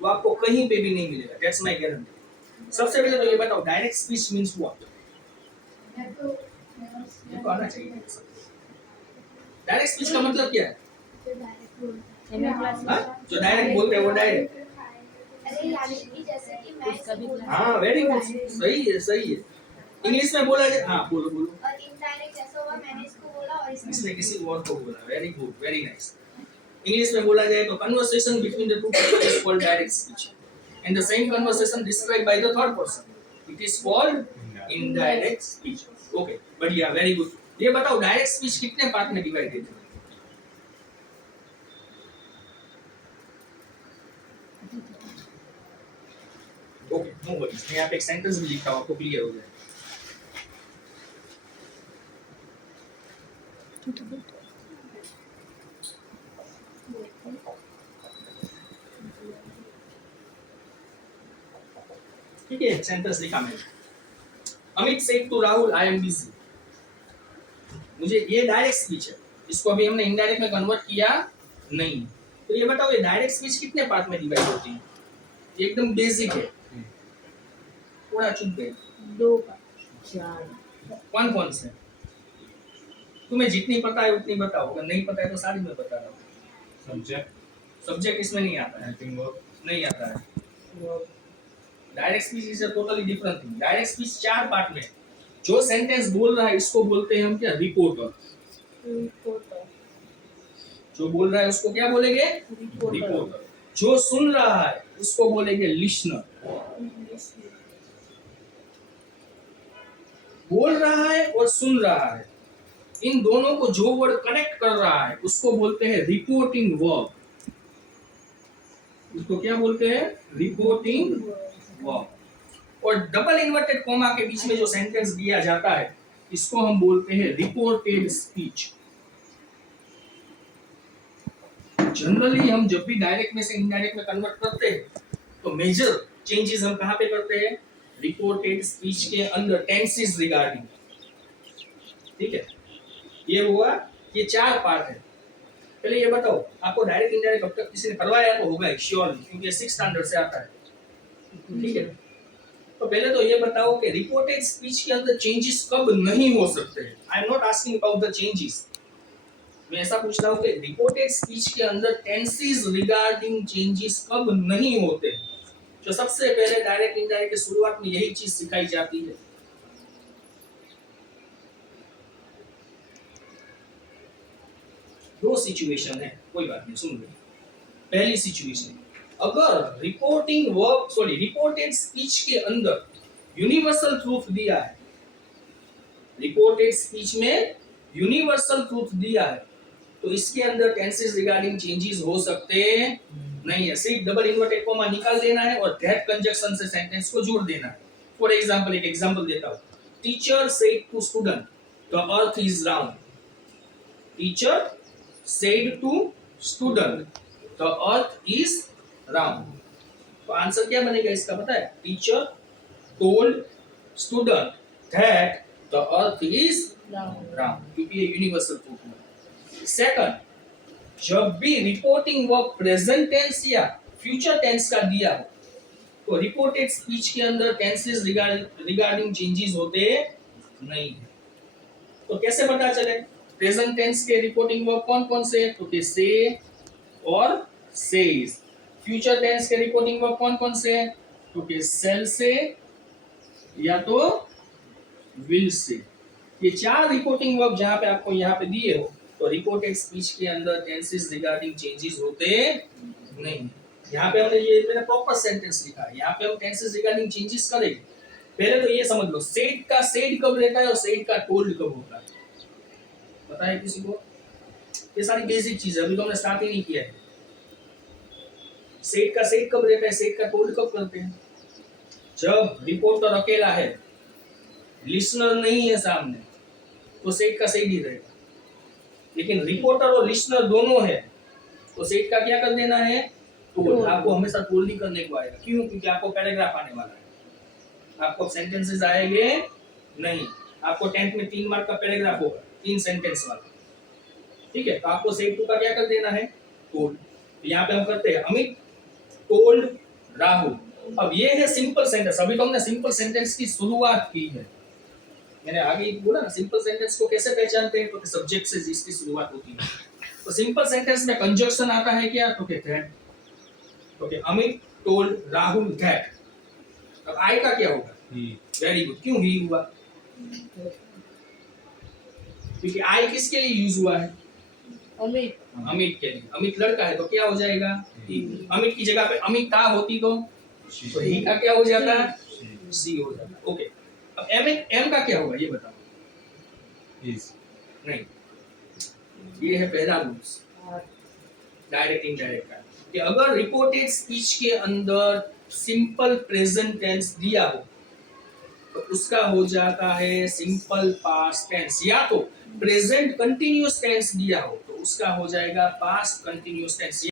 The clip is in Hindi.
वो आपको कहीं पे भी नहीं मिलेगा, दैट्स माय गारंटी। सबसे पहले तो ये बताओ डायरेक्ट स्पीच मींस व्हाट? ये आना चाहिए। डायरेक्ट स्पीच का मतलब क्या है? जो डायरेक्ट बोलते हैं वो डायरेक्ट। हाँ वेरी गुड, सही है सही है। इंग्लिश में बोला जाए, हाँ बोलो बोलो। और इनडायरेक्ट जैसा हुआ, मैंने इसको बोला और इसने किसी और को बोला, very good very nice. English में बोला जाए तो conversation between the two people is called direct speech, and the same conversation described by the third person it is called indirect speech. Okay बढ़िया वेरी गुड। ये बताओ डायरेक्ट स्पीच कितने पार्ट में डिवाइडेड है? ओके नो वरीज, मैं यहाँ पे एक सेंटेंस भी लिखता हूँ आपको क्लियर हो जाए। ठीक है सेंटेंस लिखा मैंने। Amit said to Rahul I am busy. मुझे ये डायरेक्ट स्पीच है, इसको अभी हमने इनडायरेक्ट में कन्वर्ट किया नहीं। तो ये बताओ ये डायरेक्ट स्पीच कितने पार्ट में डिवाइड होती है? ये एकदम बेसिक है, थोड़ा चुप गए। 2 4 कौन कौन से? तुम्हें जितनी पता है उतनी बताओ, अगर नहीं पता है तो सारी में बता दो। सब्जेक्ट इसमें नहीं आता है, नहीं आता है। Direct speech is a totally different thing. Direct speech 4 part में। जो सेंटेंस बोल रहा है इसको बोलते हैं हम क्या? रिपोर्टर। जो बोल रहा है उसको क्या बोलेंगे? रिपोर्टर। जो सुन रहा है उसको बोलेंगे लिसनर। बोल रहा है और सुन रहा है, इन दोनों को जो वर्ड कनेक्ट कर रहा है उसको बोलते हैं रिपोर्टिंग वर्ब। उसको क्या बोलते हैं? Reporting verb. और डबल इन्वर्टेड कॉमा के बीच में जो सेंटेंस दिया जाता है इसको हम बोलते हैं रिपोर्टेड स्पीच। जनरली हम जब भी डायरेक्ट में से इनडायरेक्ट में कन्वर्ट करते हैं तो मेजर चेंजेस हम कहां पे करते हैं? रिपोर्टेड स्पीच के अंदर टेंसेस रिगार्डिंग। ठीक है, ये हुआ, ये 4 पार्ट है। पहले ये बताओ आपको डायरेक्ट इनडायरेक्ट अब तक किसी ने करवाया तो होगा श्योर, क्योंकि 6 स्टैंडर्ड से आता है। ठीक है, तो पहले तो ये बताओ कि रिपोर्टेड स्पीच के अंदर चेंजेस कब नहीं हो सकते हैं? I am not asking about the changes, मैं ऐसा पूछ रहा हूँ कि रिपोर्टेड स्पीच के अंदर टेंसेस रिगार्डिंग चेंजेस कब नहीं होते? जो सबसे पहले डायरेक्ट इनडायरेक्ट की शुरुआत में यही चीज सिखाई जाती है। दो सिचुएशन है, कोई बात नहीं, सुन लो। पहली सिचुएशन, अगर रिपोर्टेड स्पीच के अंदर यूनिवर्सल ट्रूथ दिया है, रिपोर्टेड स्पीच में यूनिवर्सल ट्रूथ दिया है, तो इसके अंदर टेंसेस रिगार्डिंग चेंजेस हो सकते नहीं है। सिर्फ डबल इन्वर्टेड कॉमा निकाल देना है और दैट कंजक्शन से सेंटेंस को जोड़ देना है। फॉर एग्जांपल एक एग्जांपल देता हूं, teacher said to student the earth is round. Teacher said to student the earth is round। तो आंसर क्या बनेगा इसका पता है? Teacher told student that the earth is round, क्योंकि ये यूनिवर्सल ट्रूथ है। सेकंड, जब भी रिपोर्टिंग वर्ब प्रेजेंट टेंस या फ्यूचर टेंस का दिया हो तो रिपोर्टेड स्पीच के अंदर टेंसेस रिगार्डिंग चेंजेस होते नहीं है। तो कैसे पता चले प्रेजेंट टेंस के रिपोर्टिंग वर्ब कौन कौन से? तो के से और सेज। फ्यूचर टेंस के रिपोर्टिंग वर्ब कौन कौन से? तो के सेल से या तो विल से। ये 4 रिपोर्टिंग वर्ब जहां पे आपको यहां पे दिए हो तो रिपोर्टेड स्पीच के अंदर टेंसेस रिगार्डिंग चेंजेस होते नहीं। यहां पे हमने ये मैंने प्रॉपर सेंटेंस लिखा है, यहां पे हम टेंसेस रिगार्डिंग चेंजेस करेंगे। पहले तो ये समझ लो सेड का सेड कब रहता है और सेड का टोल्ड कब होता है, पता है किसी को? ये सारी बेसिक चीज है, अभी तो हमने स्टार्ट ही नहीं किया है। सेट का सेट कब रहता है, सेट का टोल्ड कब करते हैं? जब रिपोर्टर अकेला है, लिसनर नहीं है सामने, तो सेट का सेट ही रहेगा। लेकिन रिपोर्टर और लिसनर दोनों है तो सेट का क्या कर देना है? टोल्ड। आपको हमेशा टोल्ड ही करने को आएगा। क्यों? क्योंकि आपको पैराग्राफ आने वाला है, आपको सेंटेंसेस आएंगे नहीं। आपको 10th में 3 मार्क का पैराग्राफ होगा, 3 सेंटेंस वाला। ठीक है, तो आपको सेट टू का क्या कर देना है? टोल्ड। तो यहाँ पे हम करते हैं अमित टोल्ड राहुल। अब ये है सिंपल सेंटेंस। अभी तो हमने सिंपल सेंटेंस की शुरुआत की है। मैंने आगे बोला ना सिंपल सेंटेंस को कैसे पहचानते हैं, तो सब्जेक्ट से जिसकी शुरुआत होती है। तो सिंपल सेंटेंस में कंजक्शन आता है क्या, तो that. Okay, Amit told Rahul that. अब आई का क्या होगा, वेरी गुड। क्यों ही हुआ, क्योंकि आई किसके लिए यूज हुआ है, अमित अमित के लिए। अमित लड़का है तो क्या हो जाएगा, अमित की जगह पे अमिता होती तो ही का क्या हो जाता है, सी हो जाता। ओके, अब एम का क्या होगा ये बताओ। नहीं, ये है पहला रूल्स डायरेक्ट इनडायरेक्ट का, कि अगर रिपोर्टेड स्पीच के अंदर सिंपल प्रेजेंट टेंस दिया हो तो उसका हो जाता है सिंपल पास्ट टेंस, या तो प्रेजेंट कंटिन्यूअस टेंस दिया हो तो उसका हो जाएगा पास्ट कंटिन्यूअस टेंस।